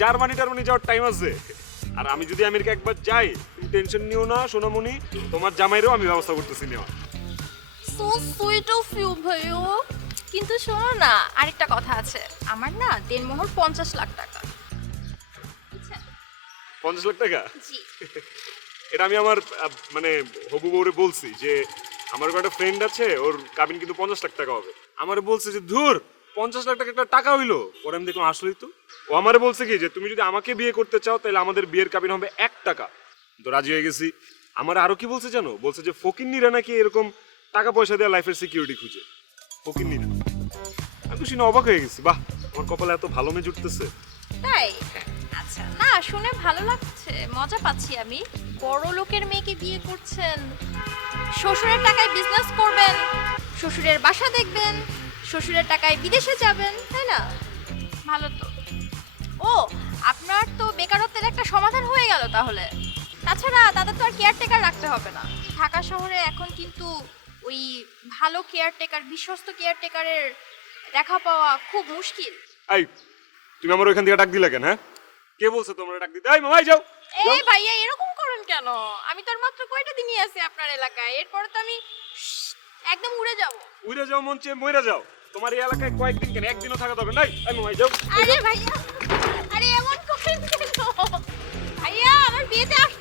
Germany টার্মানি যাওয়ার time আছে। আর আমি যদি আমেরিকা একবার যাই, তুমি টেনশন নিও না সোনামণি, তোমার জামাইরেও আমি ব্যবস্থা করতেছি নেওয়া। সো সুইট অফ ইউ ভাইও। কিন্তু শোনো না, আরেকটা কথা আছে। আমার না দেনমোহর 50 লাখ টাকা। বুঝছেন? 50 লাখ টাকা? জি। এটা আমি আমার মানে হবু বউরে বলছি যে আমার একটা ফ্রেন্ড আছে, ওর কাবিন কিন্তু 50 লাখ টাকা হবে। আমারে বলছে যে ধুর 50 লাখ টাকা একটা টাকা হইলো। পরে আমি দেখলাম আসলেই তো। ও আমারে বলছে কি যে তুমি যদি আমাকে বিয়ে করতে চাও তাহলে আমাদের বিয়ের কাবিন হবে 1 টাকা। তো রাজি হয়ে গেছি। আমার আরো কি বলছে জানো? বলছে যে ফকিন্নিরা নাকি এরকম টাকা পয়সা দিয়ে লাইফের সিকিউরিটি খুঁজে। ফকিন্নিরা। আমি শুনে অবাক হয়ে গেছি, বাহ আমার কপালে এত ভালো মেয়ে জুটতেছে। তাই? আচ্ছা, না শুনে ভালো লাগছে, মজা পাচ্ছি আমি। বড় লোকের মেয়েকে বিয়ে করছেন, শ্বশুরের টাকায় বিজনেস করবেন, শ্বশুরের বাসা দেখবেন, শ্বশুরের টাকায় বিদেশে যাবেন, তাই না? ভালো তো। ও, আপনার তো বেকারত্বের একটা সমাধান হয়ে গেল তাহলে। তাছাড়া তাদের তো আর কেয়ারটেকার রাখতে হবে না। ঢাকা শহরে এখন কিন্তু ওই ভালো কেয়ারটেকার, বিশ্বস্ত কেয়ারটেকারের দেখা পাওয়া খুব মুশকিল। এই তুমি আমার ওইখান থেকে ডাক দিলে কেন? হ্যাঁ, কে বলছে তোমরা ডাক দিতে? এই মামাই যাও। এই ভাইয়া এরকম করেন কেন? আমি তো আর মাত্র কয়টা দিনই আছি আপনার এলাকায়, এরপরে তো আমি একদম উড়ে যাব। উইরা যাও মন চেয়ে মইরা যাও। তোমার এই এলাকায় কয়েকদিন কেন, একদিনও থাকা দরকার নাই। এই মামাই যাও। আরে ভাইয়া, আরে এমন করেন কেন? ভাইয়া আমার বিয়েতে আসতে